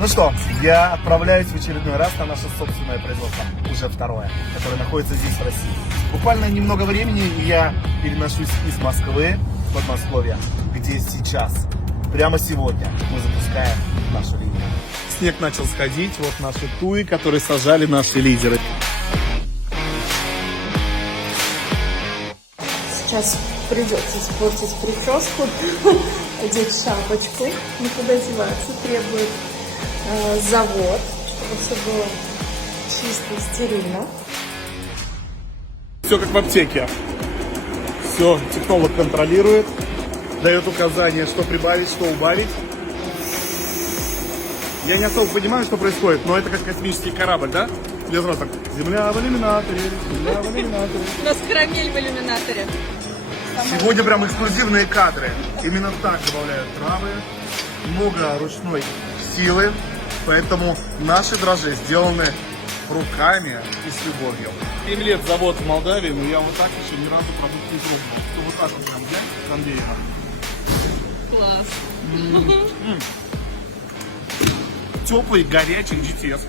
Ну что, я отправляюсь в очередной раз на наше собственное производство, уже второе, которое находится здесь, в России. Буквально немного времени, и я переношусь из Москвы в Подмосковье, где сейчас, прямо сегодня, мы запускаем нашу линию. Снег начал сходить, вот наши туи, которые сажали наши лидеры. Сейчас придется испортить прическу, одеть шапочку, никуда деваться требует завод, чтобы все было чисто и стерильно. Все как в аптеке. Все, технолог контролирует, дает указания, что прибавить, что убавить. Я не особо понимаю, что происходит, но это как космический корабль, да? Где сразу так, земля в иллюминаторе, земля в иллюминаторе. У нас карамель в иллюминаторе. Сегодня прям эксклюзивные кадры. Именно так добавляют травы, много ручной силы, поэтому наши дрожжи сделаны руками и с любовью. 7 лет завод в Молдавии, но я вот так еще ни разу продукт не пробовал. Что вот так вот прям взять конвейером. Класс. Теплый, горячий GTS.